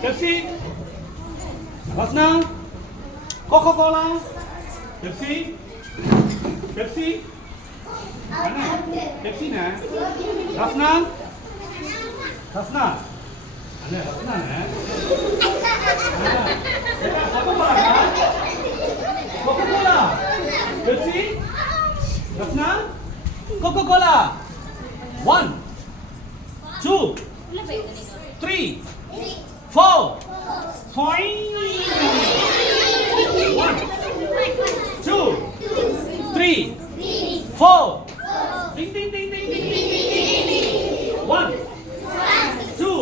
Pepsi. Rasna. Coca-Cola. Pepsi. Pepsi. Mana? Pepsi na. Rasna. Rasna. Ana Rasna na. Coca-Cola. Coca-Cola. Pepsi. Rasna. Coca-Cola. 1, 2, 3, 4, 5. 1, 2, 3, 4. Ding ding ding ding ding ding ding. 1, 2,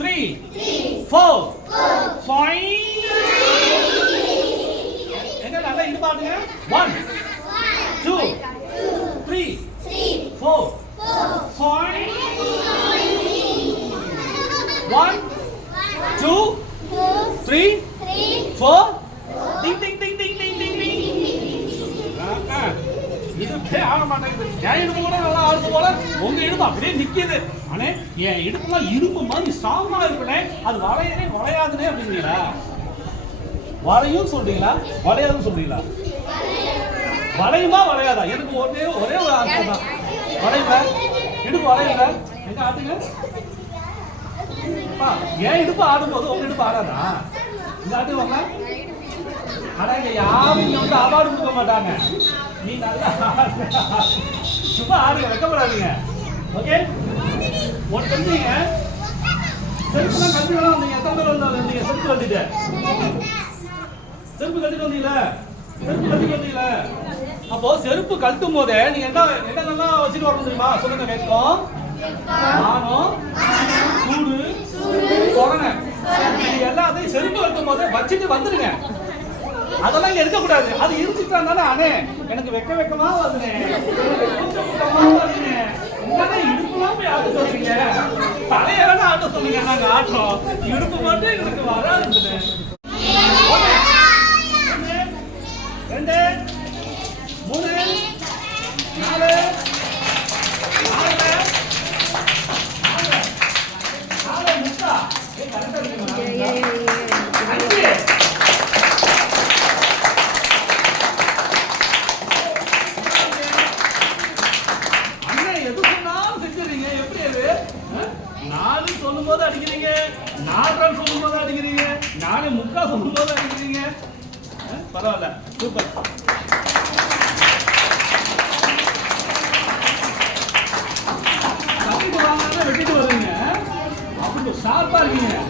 3, 4, 5. எங்க நல்லா இது பாருங்க. 1, 2, 3, 4, 5. 1, 2, 3, 4. Ding ding ding ding ding ding ding. இது அப்படியே ஆக மாட்டேங்குது. என் இடுப்பு கூட நல்லா ஆடுது போல, உங்க இடுப்பு அப்படியே நிக்குது. அண்ணே என் இடுப்புலாம் இரும்பு மாதிரி ஸ்ட்ராங்கா இருக்குனே, அது வளையவே வளையாதுனே அப்படிங்களா? வளையும் சொல்றீங்களா, வளையாதுன்னு சொல்றீங்களா? வளையுமா வளையாதா? எனக்கு ஒரே ஒரு ஆன்சர் தான். வளையுங்க, இடுப்பு வளையுங்க. எங்க ஆட்டுங்க? என் இடுப்பு ஆடும்போது உங்க இடுப்பு ஆடாதா? இந்த ஆட்டுவாங்க. ஆனா இங்க யாரும் இங்க வந்து அவார்டு கொடுக்க மாட்டாங்க. நீ நல்லா சும்மா ஆடுங்க, வைக்கப்படாதீங்க. ஓகே, ஒன்று தெரிஞ்சுங்க. செருப்புலாம் கட்டி வேணா வந்தீங்க. எத்தனை பேர் வந்தீங்க? செருப்பு கட்டிட்டு செருப்பு கட்டிட்டு வந்தீங்களா? செருப்பு கட்டிட்டு வந்தீங்களா? அப்போ செருப்பு கட்டும் போதே நீங்க என்னென்னலாம் வச்சுட்டு வரணும் தெரியுமா? சொல்லுங்க. வெக்கம், மானம், சூடு, கொரோனா, இது எல்லாத்தையும் செருப்பு கட்டும் போதே வச்சுட்டு வந்துருங்க. அதெல்லாம் இங்க இருக்கக்கூடாது. அது இருந்துட்டாங்க. அண்ணே எனக்கு வெக்கமா வருதுனே, இடுப்புலாம் போய் ஆட்ட சொல்றீங்க, தலையெல்லாம் ஆட்ட சொல்லுங்க. நாங்க ஆட்டோம், இடுப்பு மட்டும் எனக்கு வராதுன்னு. 2, 3, 4, 4 முட்டா. சொல்லும் போது அடிக்கிறீங்க, 4 சொல்லும் போது அடிக்கிறீங்க, 4 முக்கா சொல்லும் போது அடிக்கிறீங்க. பரவாயில்ல, சூப்பர். கட்டிட்டு வாங்க, வெட்டிட்டு வருவீங்க. அப்படி ஷார்ப்பா இருக்கீங்க.